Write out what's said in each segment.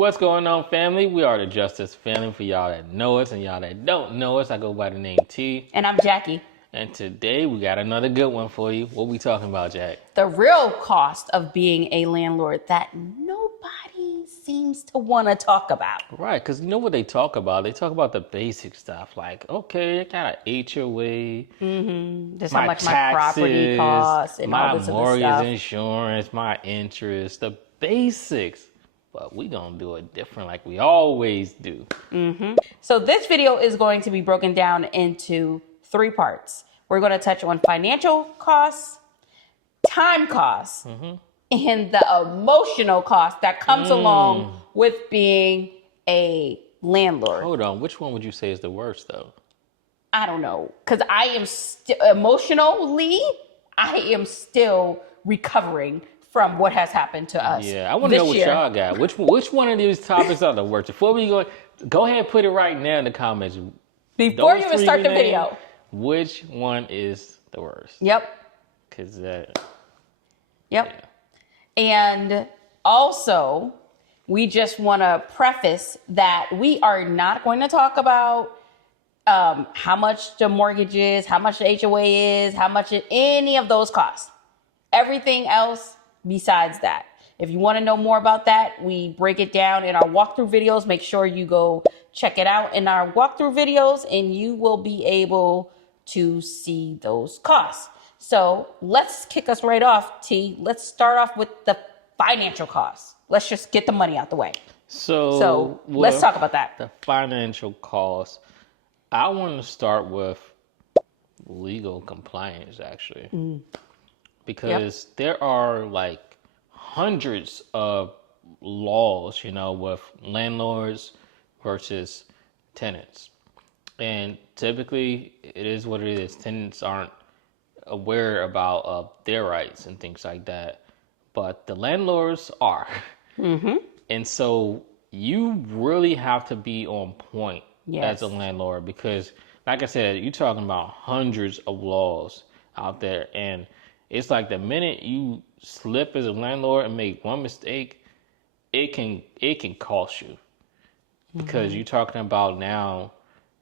What's going on, family? We are the Justice Family. For y'all that know us and y'all that don't know us, I go by the name T. And I'm Jackie. And today we got another good one for you. What we talking about, Jack? The real cost of being a landlord that nobody seems to want to talk about. Right, because you know what they talk about? They talk about the basic stuff, like, okay, I got an HOA, Just my how much taxes, my property costs and my all this other mortgage stuff. insurance, my interest, the basics. But we gonna do it different like we always do. So this video is going to be broken down into 3 parts. We're going to touch on financial costs, time costs, and the emotional cost that comes along with being a landlord. Hold on, which one would you say is the worst, though? I don't know, because I am emotionally, I am still recovering from what has happened to us. Yeah, I want to know what y'all got. Which one of these topics are the worst? Before we go ahead and put it right now in the comments. Before you even start the video. Which one is the worst? Yep. Because Yep. yeah. And also, we just want to preface that we are not going to talk about how much the mortgage is, how much the HOA is, how much any of those costs. Everything else besides that. If you want to know more about that, we break it down in our walkthrough videos. Make sure you go check it out in our walkthrough videos and you will be able to see those costs. So let's kick us right off, T. Let's start off with the financial costs. Let's just get the money out the way. So let's talk about that. The financial costs. I want to start with legal compliance, actually. Because there are like hundreds of laws, with landlords versus tenants. And typically it is what it is. Tenants aren't aware about their rights and things like that. But the landlords are. And so you really have to be on point as a landlord because, like I said, you're talking about hundreds of laws out there. And it's like the minute you slip as a landlord and make one mistake, it can cost you. Because you're talking about now,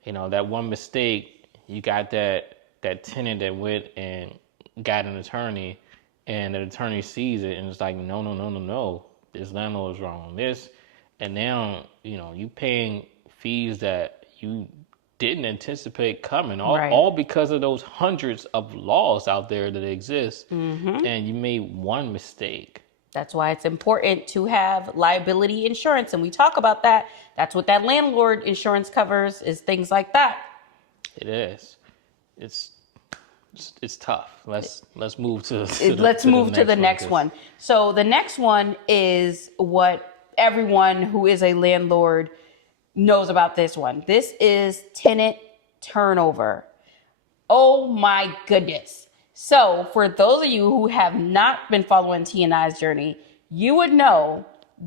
that one mistake, you got that tenant that went and got an attorney, and the attorney sees it and it's like, no, this landlord is wrong on this. And now, you paying fees that you didn't anticipate coming, all because of those hundreds of laws out there that exist, and you made one mistake. That's why it's important to have liability insurance, and we talk about that. That's what that landlord insurance covers, is things like that. It is. It's tough. Let's move to the next one. So the next one is what everyone who is a landlord knows about this one. This is tenant turnover. Oh my goodness. So for those of you who have not been following T and I's journey, you would know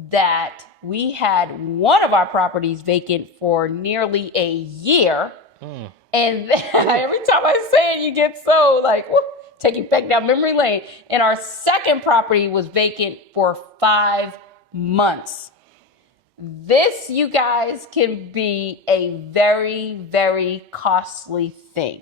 that we had one of our properties vacant for nearly a year. And then, every time I say it, you get so like, whoop, take you back down memory lane. And our second property was vacant for 5 months. This, you guys, can be a very, very costly thing.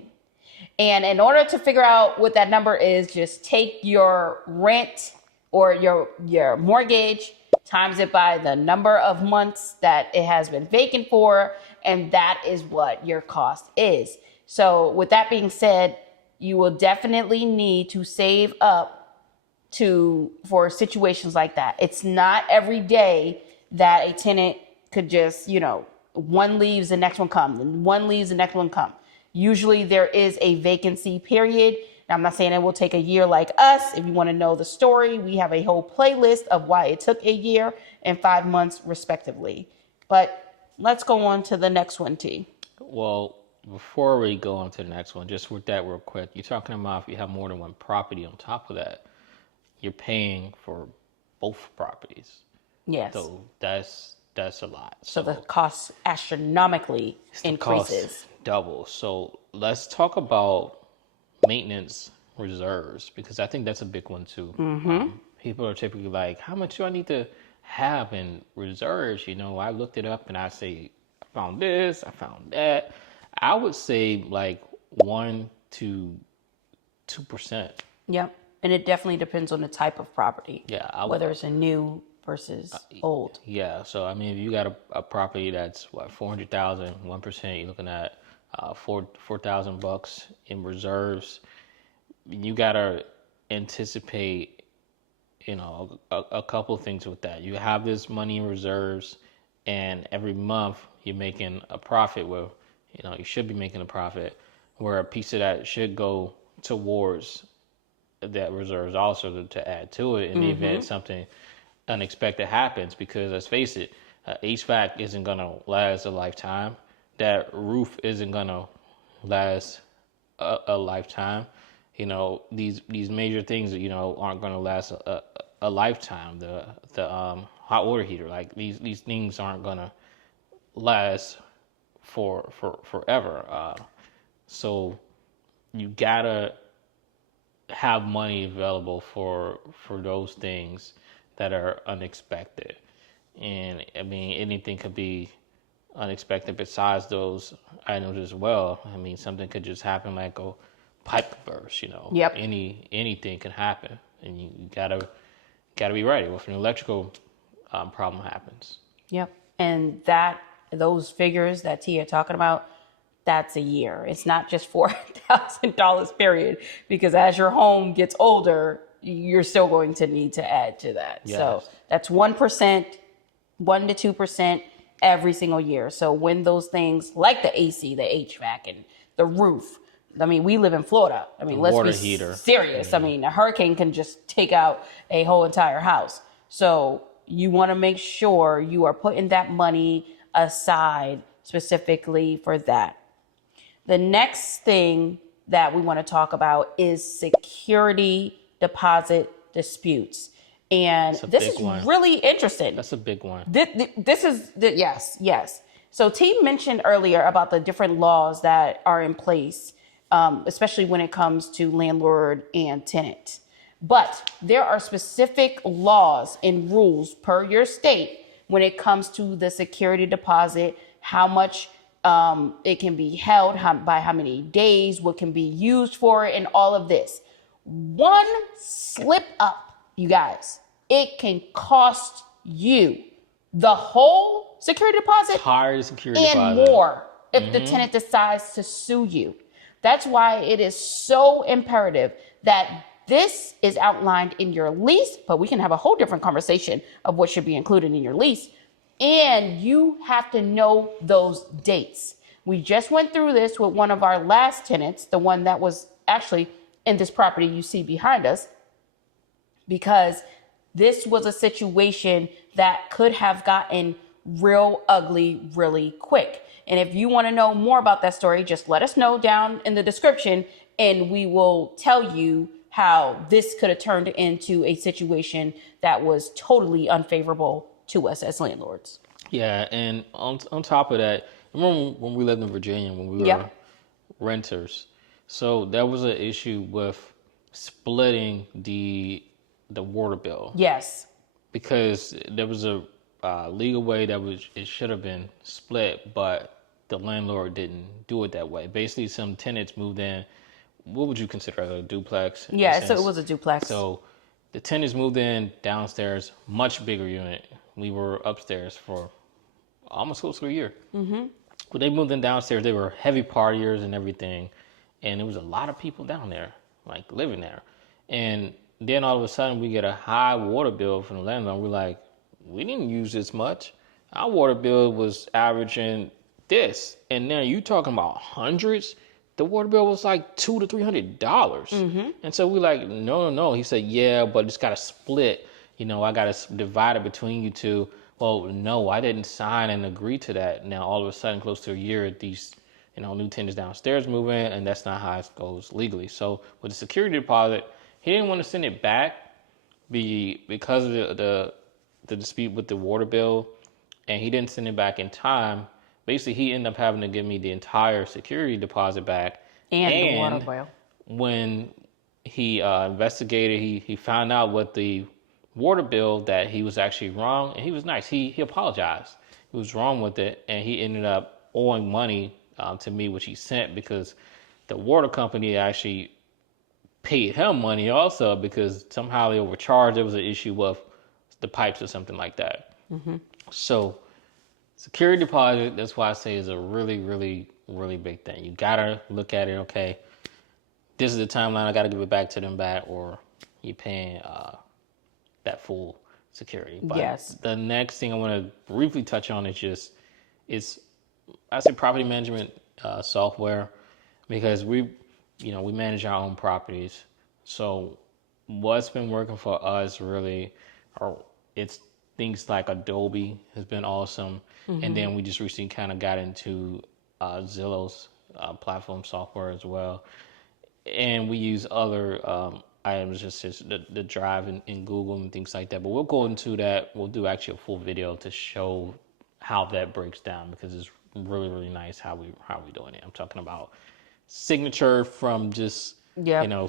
And in order to figure out what that number is, just take your rent or your mortgage, times it by the number of months that it has been vacant for, and that is what your cost is. So with that being said, you will definitely need to save up for situations like that. It's not every day that a tenant could just, one leaves, the next one comes, and one leaves, the next one comes. Usually there is a vacancy period. Now, I'm not saying it will take a year like us. If you want to know the story, we have a whole playlist of why it took a year and 5 months respectively. But let's go on to the next one, T. Well, before we go on to the next one, just with that real quick, you're talking about if you have more than one property on top of that, you're paying for both properties. Yes. So that's a lot. So the cost astronomically increases. Cost doubles. So let's talk about maintenance reserves, because I think that's a big one too. People are typically like, how much do I need to have in reserves, I looked it up and I say, I found this, I found that. I would say like 1 to 2%. Yep. And it definitely depends on the type of property. Yeah, whether it's a new versus old. Yeah, so I mean, if you got a property that's what 400,000, 1%, you're looking at $4,000 in reserves. You gotta anticipate, a couple of things with that. You have this money in reserves, and every month you're making a profit. Well, you should be making a profit, where a piece of that should go towards that reserves also to add to it in the event something unexpected happens. Because let's face it, HVAC isn't gonna last a lifetime. That roof isn't gonna last a lifetime. These major things aren't gonna last a lifetime. The hot water heater, like these things aren't gonna last for forever. So you gotta have money available for those things that are unexpected. And I mean, anything could be unexpected besides those items as well. I mean, something could just happen, like a pipe burst. Yep. Anything can happen, and you gotta be ready if an electrical problem happens. Yep. And those figures that Tia talking about, that's a year. It's not just $4,000 period, because as your home gets older, you're still going to need to add to that. Yes. So that's 1%, 1 to 2% every single year. So when those things like the AC, the HVAC, and the roof, I mean, we live in Florida. I mean, let's water be heater. serious. I mean, a hurricane can just take out a whole entire house. So you want to make sure you are putting that money aside specifically for that. The next thing that we want to talk about is security deposit disputes. And this is really interesting. That's a big one. This is, yes. So T mentioned earlier about the different laws that are in place, especially when it comes to landlord and tenant. But there are specific laws and rules per your state when it comes to the security deposit, how much it can be held, by how many days, what can be used for it, and all of this. One slip up, you guys, it can cost you the whole security deposit Entire security and deposit. more if the tenant decides to sue you. That's why it is so imperative that this is outlined in your lease, but we can have a whole different conversation of what should be included in your lease. And you have to know those dates. We just went through this with one of our last tenants, the one that was actually in this property you see behind us, because this was a situation that could have gotten real ugly really quick. And if you want to know more about that story, just let us know down in the description, and we will tell you how this could have turned into a situation that was totally unfavorable to us as landlords. Yeah, and on top of that, remember when we lived in Virginia, when we were renters? So there was an issue with splitting the water bill. Yes. Because there was a legal way it should have been split, but the landlord didn't do it that way. Basically, some tenants moved in. What would you consider a duplex? Yeah, so it was a duplex. So the tenants moved in downstairs, much bigger unit. We were upstairs for almost close to a year. Mm-hmm. When they moved in downstairs, they were heavy partiers and everything. And there was a lot of people down there, like living there. And then all of a sudden we get a high water bill from the landlord. We're like, we didn't use this much. Our water bill was averaging this. And now you talking about hundreds? The water bill was like $200 to $300. Mm-hmm. And so we're like, no. He said, yeah, but it's got to split. I got to divide it between you two. Well, no, I didn't sign and agree to that. Now, all of a sudden, close to a year, these, new tenants downstairs move in, and that's not how it goes legally. So with the security deposit, he didn't want to send it back because of the dispute with the water bill, and he didn't send it back in time. Basically, he ended up having to give me the entire security deposit back. And the water bill. When he investigated, he found out what the water bill that he was actually wrong, and he was nice. He apologized. He was wrong with it, and he ended up owing money to me, which he sent because the water company actually paid him money also because somehow they overcharged. There was an issue with the pipes or something like that. So security deposit, that's why I say is a really, really, really big thing. You gotta look at it. Okay, this is the timeline. I gotta give it back to them back, or you paying that full security. But Yes. the next thing I want to briefly touch on is I say property management software, because we manage our own properties. So what's been working for us really are it's things like Adobe has been awesome, and then we just recently kind of got into Zillow's platform software as well, and we use other items just as the drive in Google and things like that. But we'll go into that. We'll do actually a full video to show how that breaks down, because it's really, really nice how we doing it. I'm talking about signature from just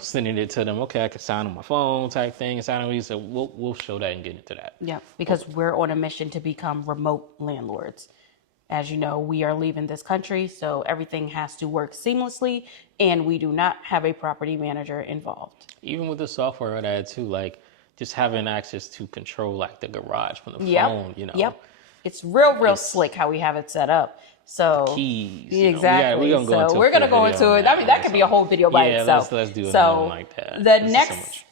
sending it to them. Okay, I can sign on my phone type thing. Sign on these. So we'll show that and get into that. Yeah, because we're on a mission to become remote landlords. As you know, we are leaving this country, so everything has to work seamlessly, and we do not have a property manager involved. Even with the software I add too, like just having access to control like the garage from the phone, Yep. It's real slick how we have it set up. So keys. Exactly. We're gonna go into it. I mean, that could be a whole video by itself. Let's do something like that.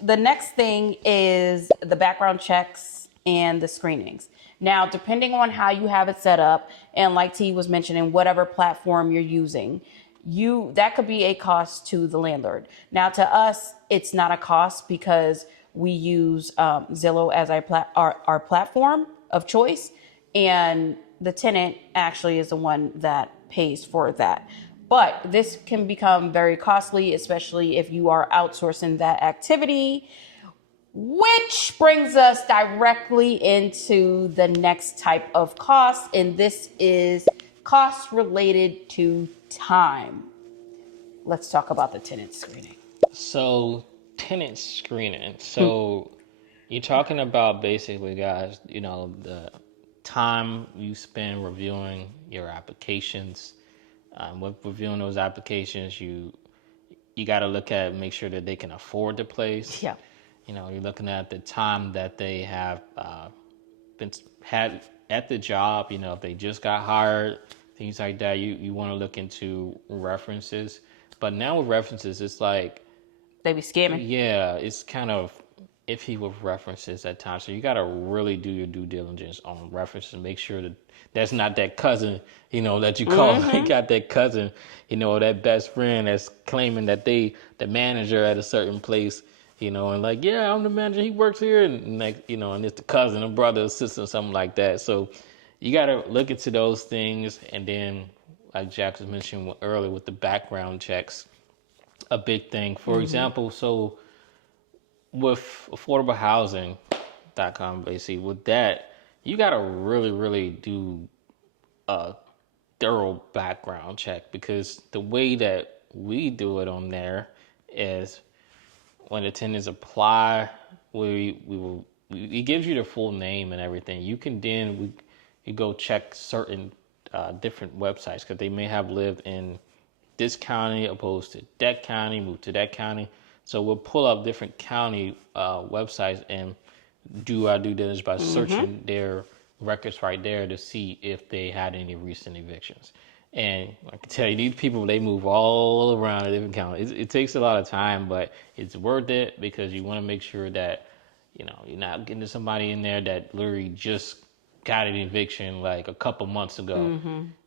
The next thing is the background checks and the screenings. Now, depending on how you have it set up, and like T was mentioning, whatever platform you're using, that could be a cost to the landlord. Now, to us, it's not a cost because we use Zillow as our platform of choice, and the tenant actually is the one that pays for that. But this can become very costly, especially if you are outsourcing that activity, which brings us directly into the next type of cost, and this is costs related to time. Let's talk about the tenant screening. So, tenant screening. So, you're talking about basically, guys, the time you spend reviewing your applications. With reviewing those applications, you got to look at, make sure that they can afford the place. Yeah. You're looking at the time that they have had at the job. If they just got hired, things like that. You want to look into references. But now with references, it's like they be scamming. Yeah, it's kind of iffy with references at times. So you got to really do your due diligence on references and make sure that that's not that cousin, that you call. You got that cousin, that best friend that's claiming that they the manager at a certain place. And like, yeah, I'm the manager. He works here, and like, and it's the cousin, a brother, a sister, something like that. So you got to look into those things, and then, like Jack was mentioning earlier, with the background checks, a big thing. For example, so with affordablehousing.com, basically, with that, you got to really, really do a thorough background check, because the way that we do it on there is, when the tenants apply, it gives you the full name and everything. You can then you go check certain different websites, because they may have lived in this county opposed to that county, moved to that county. So we'll pull up different county websites and do our due diligence by searching their records right there to see if they had any recent evictions. And I can tell you, these people, they move all around a different county. It takes a lot of time, but it's worth it, because you want to make sure that, you're not getting to somebody in there that literally just got an eviction like a couple months ago,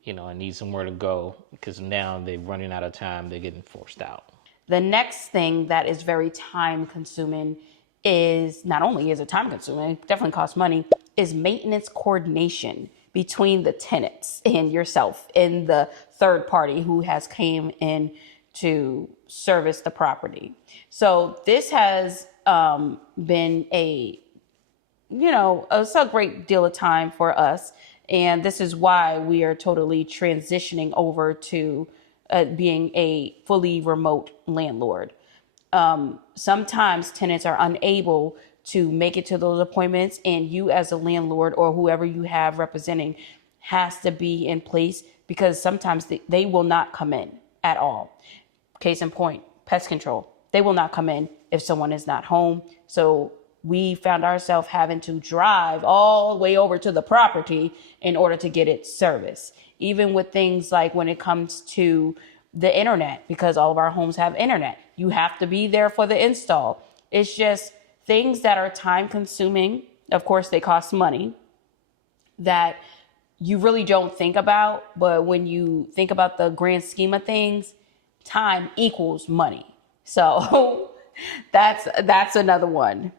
and need somewhere to go, because now they're running out of time. They're getting forced out. The next thing that is very time consuming is, not only is it time consuming, it definitely costs money, is maintenance coordination between the tenants and yourself and the third party who has came in to service the property. So this has been a great deal of time for us. And this is why we are totally transitioning over to being a fully remote landlord. Sometimes tenants are unable to make it to those appointments, and you as a landlord or whoever you have representing has to be in place, because sometimes they will not come in at all. Case in point, pest control. They will not come in if someone is not home. So we found ourselves having to drive all the way over to the property in order to get it serviced. Even with things like when it comes to the internet, because all of our homes have internet, you have to be there for the install. It's just things that are time consuming. Of course, they cost money that you really don't think about. But when you think about the grand scheme of things, time equals money. So that's another one.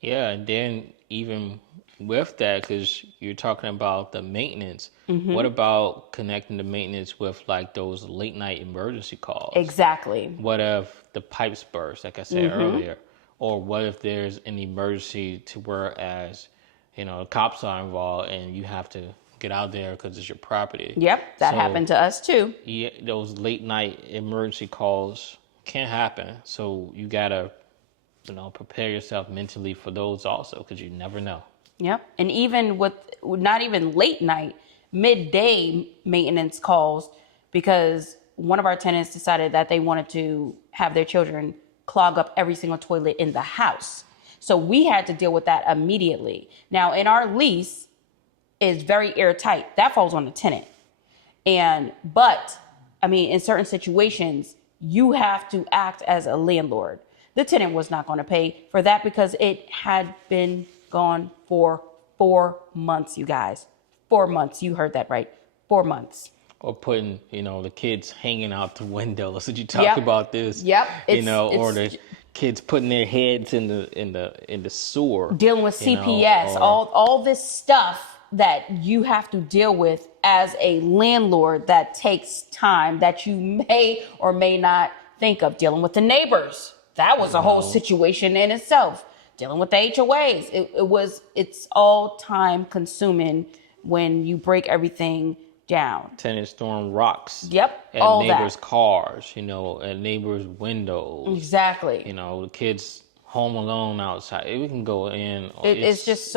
Yeah, and then even with that, because you're talking about the maintenance, what about connecting the maintenance with like those late night emergency calls? Exactly. What if the pipes burst, like I said earlier? Or what if there's an emergency to whereas, the cops are involved and you have to get out there because it's your property? Yep, that happened to us too. Yeah, those late night emergency calls can happen. So you gotta, prepare yourself mentally for those also, because you never know. Yep. And even with not even late night, midday maintenance calls, because one of our tenants decided that they wanted to have their children clog up every single toilet in the house. So we had to deal with that immediately. Now, in our lease is very airtight. That falls on the tenant. But in certain situations, you have to act as a landlord. The tenant was not going to pay for that because it had been gone for 4 months, you guys. 4 months. You heard that right. 4 months. Or putting, the kids hanging out the window. So you talk about this. Yep. Or the kids putting their heads in the sewer. Dealing with CPS, all this stuff that you have to deal with as a landlord that takes time that you may or may not think of. Dealing with the neighbors. That was a whole situation in itself. Dealing with the HOAs. It's all time consuming when you break everything down. Tenants throwing rocks. Yep. At all neighbors' that. cars, at neighbors' windows. Exactly. The kids home alone outside. We can go in. It's just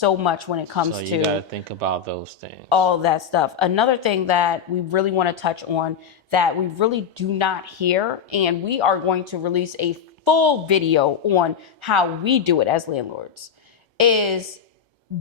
so much when it comes to. So you got to think about those things. All that stuff. Another thing that we really want to touch on that we really do not hear, and we are going to release a full video on how we do it as landlords, is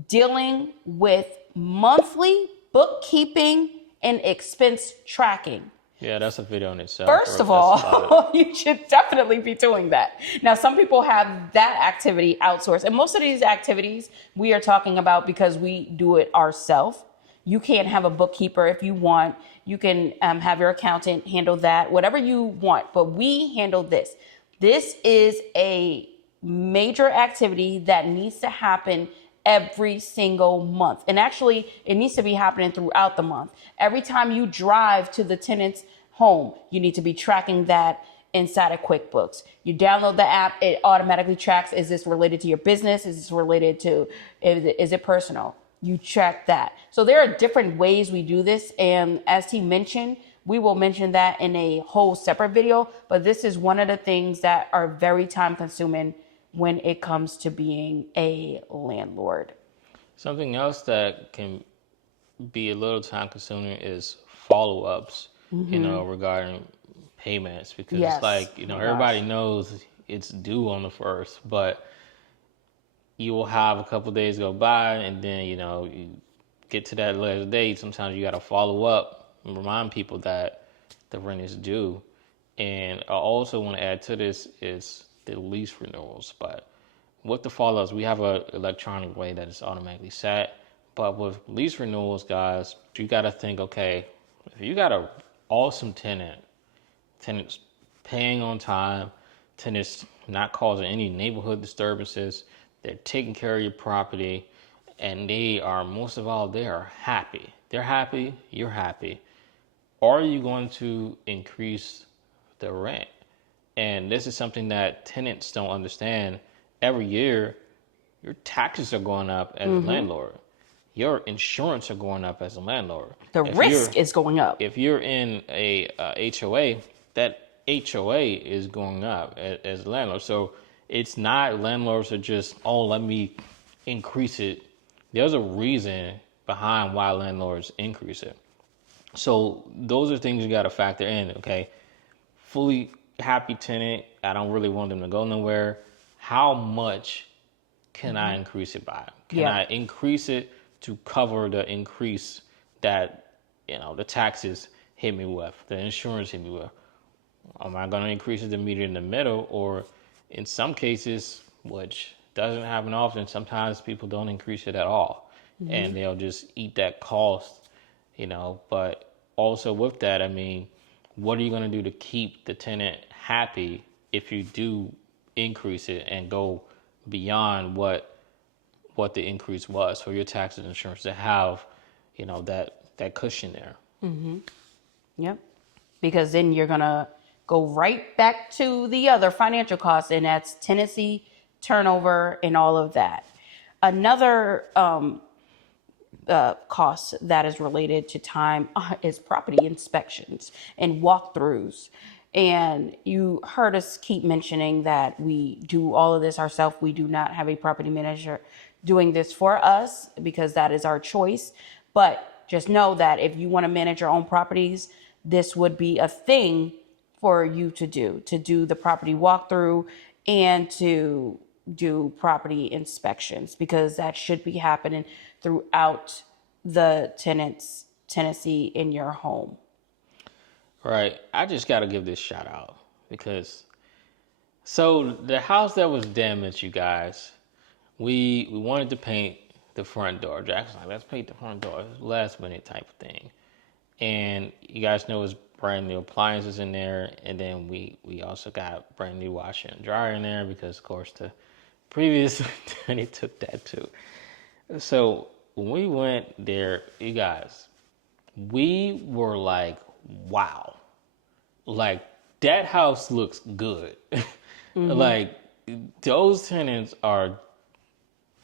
dealing with monthly bookkeeping and expense tracking. Yeah, that's a video in itself. First of all, you should definitely be doing that. Now, some people have that activity outsourced, and most of these activities we are talking about because we do it ourselves. You can't have a bookkeeper if you want. You can have your accountant handle that, whatever you want. But we handle this. This is a major activity that needs to happen every single month. And actually, it needs to be happening throughout the month. Every time you drive to the tenant's home, you need to be tracking that inside of QuickBooks. You download the app, it automatically tracks, is this related to your business? Is this related to, is it personal? You track that. So there are different ways we do this. And as he mentioned, we will mention that in a whole separate video. But this is one of the things that are very time consuming when it comes to being a landlord. Something else that can be a little time consuming is follow-ups, regarding payments, because it's like, everybody knows it's due on the 1st, but you will have a couple days go by and then, you get to that last date. Sometimes you got to follow up and remind people that the rent is due. And I also want to add to this is the lease renewals. But with the follow-ups, we have an electronic way that is automatically set. But with lease renewals, guys, you got to think, okay, if you got an awesome tenants paying on time, tenants not causing any neighborhood disturbances, they're taking care of your property, and they are, most of all, they are happy. They're happy, you're happy. Are you going to increase the rent? And this is something that tenants don't understand. Every year, your taxes are going up as a landlord. Your insurance are going up as a landlord. The risk is going up. If you're in a HOA, that HOA is going up as a landlord. So it's not landlords are just, oh, let me increase it. There's a reason behind why landlords increase it. So those are things you got to factor in, okay? Fully happy tenant, I don't really want them to go nowhere. How much can I increase it by? Can I increase it to cover the increase that, the taxes hit me with, the insurance hit me with? Am I going to increase it to meet it in the middle? Or in some cases, which doesn't happen often, sometimes people don't increase it at all. And they'll just eat that cost, But also with that, I mean, what are you going to do to keep the tenant happy if you do increase it and go beyond what the increase was for your taxes and insurance to have, that cushion there? Yep. Because then you're going to go right back to the other financial costs, and that's tenancy, turnover, and all of that. Another cost that is related to time is property inspections and walkthroughs. And you heard us keep mentioning that we do all of this ourselves. We do not have a property manager doing this for us because that is our choice. But just know that if you want to manage your own properties, this would be a thing for you to do the property walkthrough and to do property inspections, because that should be happening throughout the tenancy in your home. Right. I just got to give this shout out because so the house that was damaged, you guys, we wanted to paint the front door. Jackson's like, let's paint the front door. Last minute type of thing. And you guys know it's brand new appliances in there. And then we also got brand new washer and dryer in there because, of course, the previous tenant took that too. So when we went there, you guys, we were like, wow. Like, that house looks good. Like, those tenants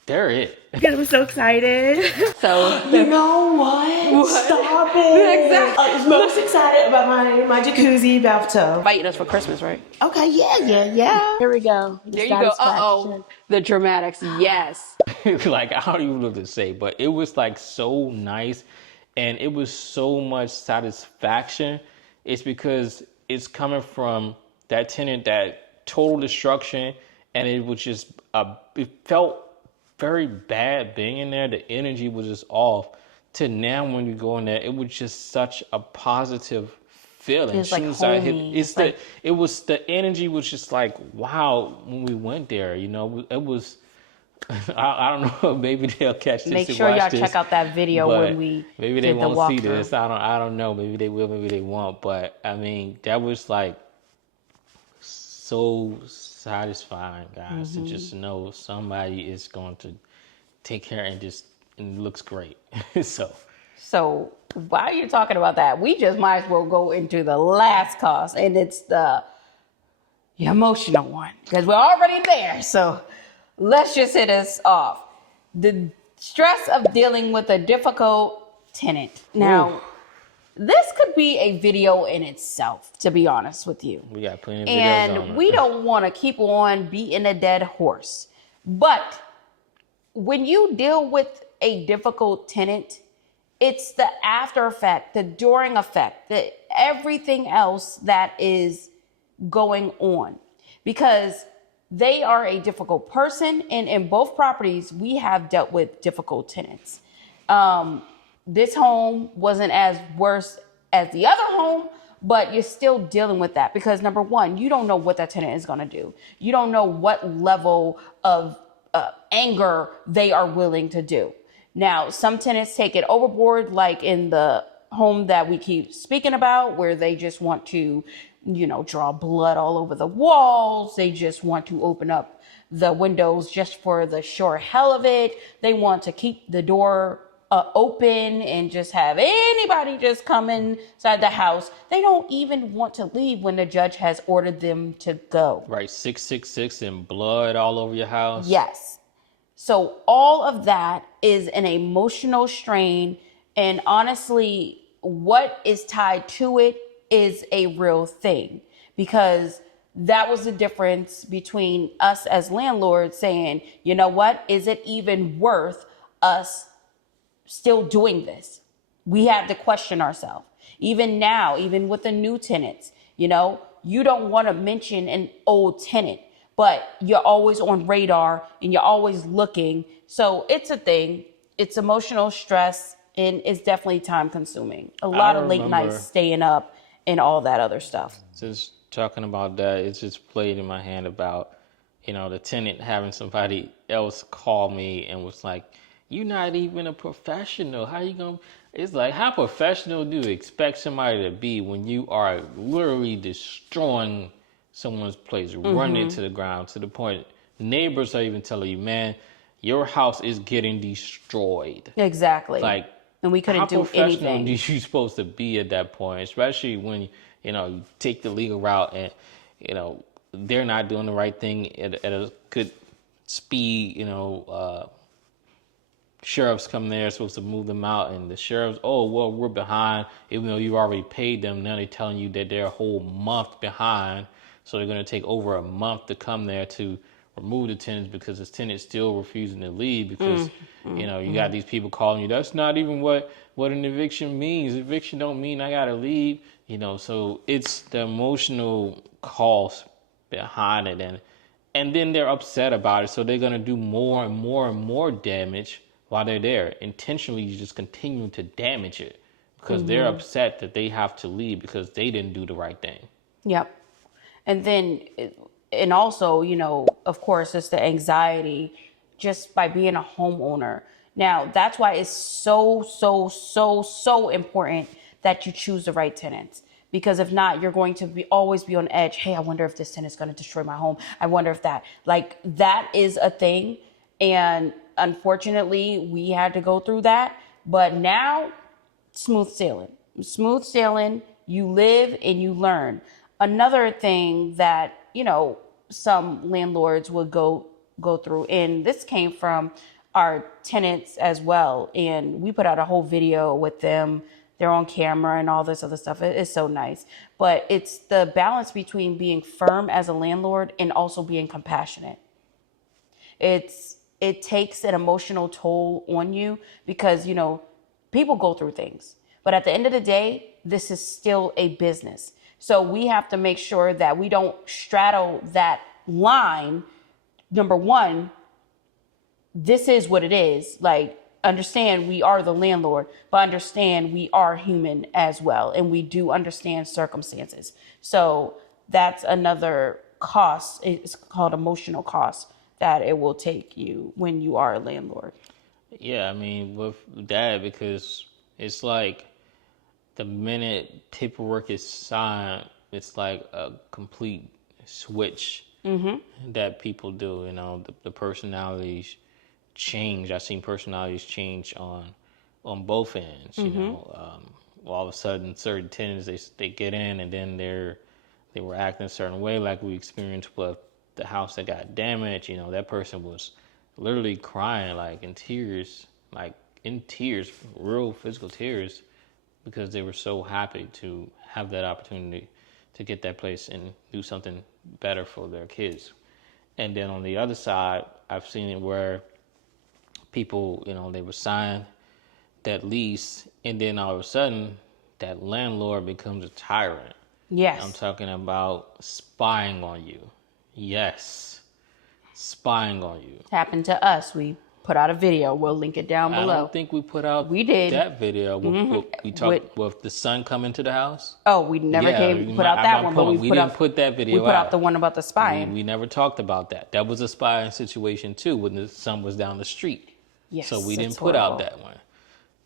they're it. Because I'm so excited. So You know what? Stop it. Exactly. I was most excited about my jacuzzi bathtub. inviting us for Christmas, right? Okay, yeah. Here we go. There you go. Uh-oh. The dramatics. Yes. Like, I don't even know what to say, but it was like so nice and it was so much satisfaction. It's because it's coming from that tenant, that total destruction, and it was just it felt very bad being in there. The energy was just off. To now, when you go in there, it was just such a positive feeling. It's like homey. The energy was just like, wow. When we went there, it was. I don't know. Maybe they'll catch this. Make and sure watch y'all this, check out that video when we maybe they did the won't see walkthrough. this. I don't know. Maybe they will. Maybe they won't. But I mean, that was like so satisfying, guys, to just know somebody is going to take care and it looks great. So while you're talking about that, we just might as well go into the last cost, and it's the emotional one because we're already there. So let's just hit us off. The stress of dealing with a difficult tenant. Now, this could be a video in itself, to be honest with you. We got plenty of videos on it. And we don't want to keep on beating a dead horse. But when you deal with a difficult tenant, it's the after effect, the during effect, everything else that is going on. Because they are a difficult person, and in both properties, we have dealt with difficult tenants. This home wasn't as worse as the other home, but you're still dealing with that because, number one, you don't know what that tenant is going to do. You don't know what level of anger they are willing to do. Now, some tenants take it overboard, like in the home that we keep speaking about, where they just want to draw blood all over the walls. They just want to open up the windows just for the sure hell of it. They want to keep the door open and just have anybody just come inside the house. They don't even want to leave when the judge has ordered them to go. Right, 666 and blood all over your house. Yes. So all of that is an emotional strain. And honestly, what is tied to it is a real thing, because that was the difference between us as landlords saying, you know what, is it even worth us still doing this? We had to question ourselves. Even now, even with the new tenants, you know, you don't want to mention an old tenant, but you're always on radar and you're always looking. So it's a thing. It's emotional stress, and it's definitely time consuming. A lot of late nights staying up and all that other stuff. Just talking about that, it's just played in my hand about, you know, the tenant having somebody else call me and was like, "You're not even a professional. How you gonna?" It's like, how professional do you expect somebody to be when you are literally destroying someone's place, running it to the ground, to the point neighbors are even telling you, "Man, your house is getting destroyed." Exactly. Like, and we couldn't do anything. How professional are you supposed to be at that point, especially when, you know, you take the legal route and, you know, they're not doing the right thing at a good speed, you know, sheriffs come there, supposed to move them out, and the sheriffs, oh, well, we're behind, even though you already paid them. Now they're telling you that they're a whole month behind, so they're going to take over a month to come there to remove the tenants because the tenant's still refusing to leave because, you know, you got these people calling you, that's not even what an eviction means. Eviction don't mean I got to leave, you know, so it's the emotional cost behind it, and then they're upset about it, so they're going to do more and more and more damage while they're there, intentionally just continue to damage it because they're upset that they have to leave because they didn't do the right thing. Yep. And then, and also, you know, of course, it's the anxiety just by being a homeowner. Now, that's why it's so important that you choose the right tenants. Because if not, you're going to always be on edge. Hey, I wonder if this tenant's going to destroy my home. I wonder if that is a thing. And unfortunately, we had to go through that. But now, smooth sailing. Smooth sailing. You live and you learn. Another thing that, you know, some landlords would go through, and this came from our tenants as well. And we put out a whole video with them. They're on camera and all this other stuff. It's so nice. But it's the balance between being firm as a landlord and also being compassionate. It takes an emotional toll on you because, you know, people go through things. But at the end of the day, this is still a business. So we have to make sure that we don't straddle that line. Number one, this is what it is. Like, understand we are the landlord, but understand we are human as well. And we do understand circumstances. So that's another cost. It's called emotional cost that it will take you when you are a landlord. Yeah, I mean, with that, because it's like the minute paperwork is signed, it's like a complete switch that people do. You know, the personalities change. I've seen personalities change on both ends. You know, all of a sudden, certain tenants they get in, and then they were acting a certain way, like we experienced with the house that got damaged. You know, that person was literally crying, like in tears, real physical tears, because they were so happy to have that opportunity to get that place and do something better for their kids. And then on the other side, I've seen it where people, you know, they would sign that lease, and then all of a sudden, that landlord becomes a tyrant. Yes. I'm talking about spying on you. Yes. Spying on you. Happened to us. We put out a video. We'll link it down below. I don't think we put out we did. that video. We talked with the son coming to the house. Oh, we never put out that one, but we didn't put that video out. We put out the one about the spying. We never talked about that. That was a spying situation too when the son was down the street. Yes, so we didn't put out that one.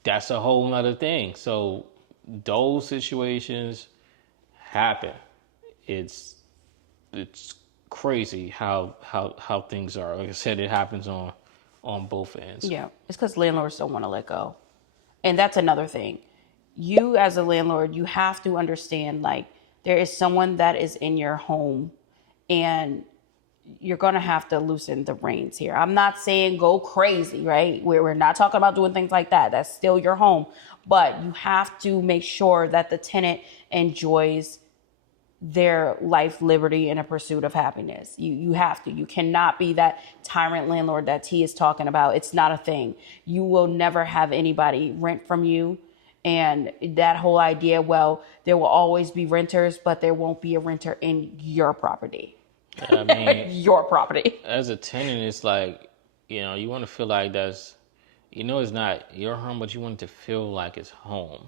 That's a whole other thing. So those situations happen. It's crazy how things are. Like I said, it happens on both ends. Yeah, it's because landlords don't want to let go. And that's another thing. You as a landlord, you have to understand, like, there is someone that is in your home and you're going to have to loosen the reins here. I'm not saying go crazy, right? We're not talking about doing things like that. That's still your home. But you have to make sure that the tenant enjoys their life, liberty, and a pursuit of happiness. You have to. You cannot be that tyrant landlord that T is talking about. It's not a thing. You will never have anybody rent from you. And that whole idea, well, there will always be renters, but there won't be a renter in your property. I mean, your property. As a tenant, it's like, you want to feel like that's, it's not your home, but you want it to feel like it's home.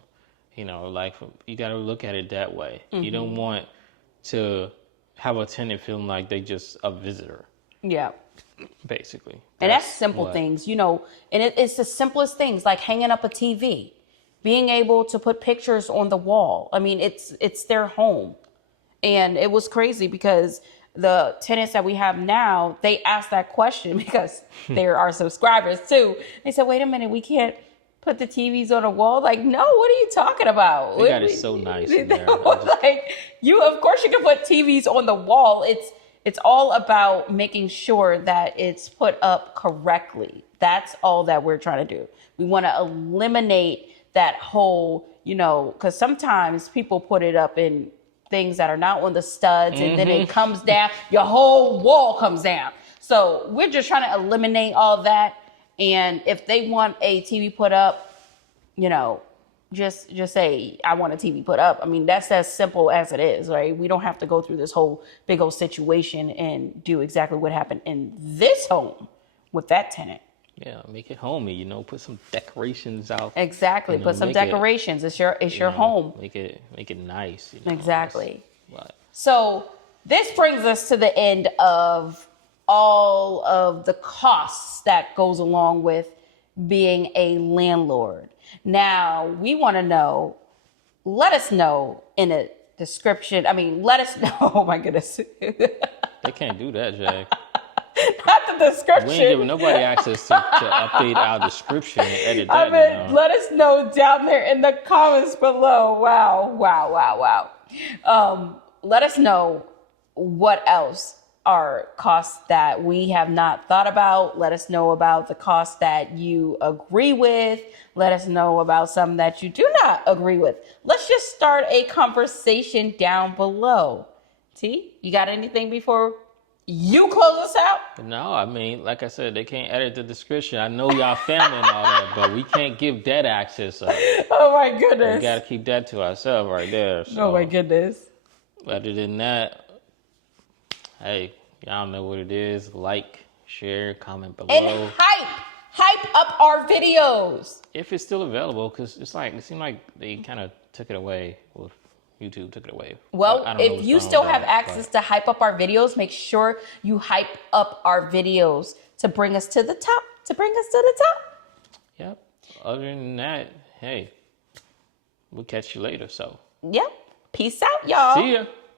Like you got to look at it that way. You don't want to have a tenant feeling like they just a visitor. Yeah. Basically. And that's simple things, and it's the simplest things, like hanging up a TV, being able to put pictures on the wall. I mean, it's their home. And it was crazy because the tenants that we have now, they asked that question because they're our subscribers too. They said, wait a minute, we can't put the TVs on the wall? Like, no, what are you talking about? They got it so nice in there. Like, of course you can put TVs on the wall. It's all about making sure that it's put up correctly. That's all that we're trying to do. We want to eliminate that whole, because sometimes people put it up in things that are not on the studs, and then it comes down, your whole wall comes down. So we're just trying to eliminate all that. And if they want a TV put up, just say, I want a TV put up. I mean, that's as simple as it is, right? We don't have to go through this whole big old situation and do exactly what happened in this home with that tenant. Yeah, make it homey, put some decorations out. Exactly, put some decorations. It's your home. Make it nice. Exactly. So this brings us to the end of all of the costs that goes along with being a landlord. Now, we want to know, let us know in a description. Let us know. Oh my goodness. They can't do that, Jay. Not the description. We ain't giving nobody access to update our description and edit that. Let us know down there in the comments below. Wow. Let us know what else are costs that we have not thought about. Let us know about the costs that you agree with. Let us know about some that you do not agree with. Let's just start a conversation down below. T, you got anything before you close us out? No, like I said, they can't edit the description. I know y'all family and all that, but we can't give that access up. Oh my goodness. We got to keep that to ourselves right there. So, oh my goodness. Other than that, hey, y'all know what it is. Like, share, comment below. And hype up our videos. If it's still available, because it seemed like they kind of took it away. Well, YouTube took it away. Well, if you still have access to hype up our videos, make sure you hype up our videos to bring us to the top. Yep. Other than that, hey, we'll catch you later. So. Yep. Peace out, y'all. See ya.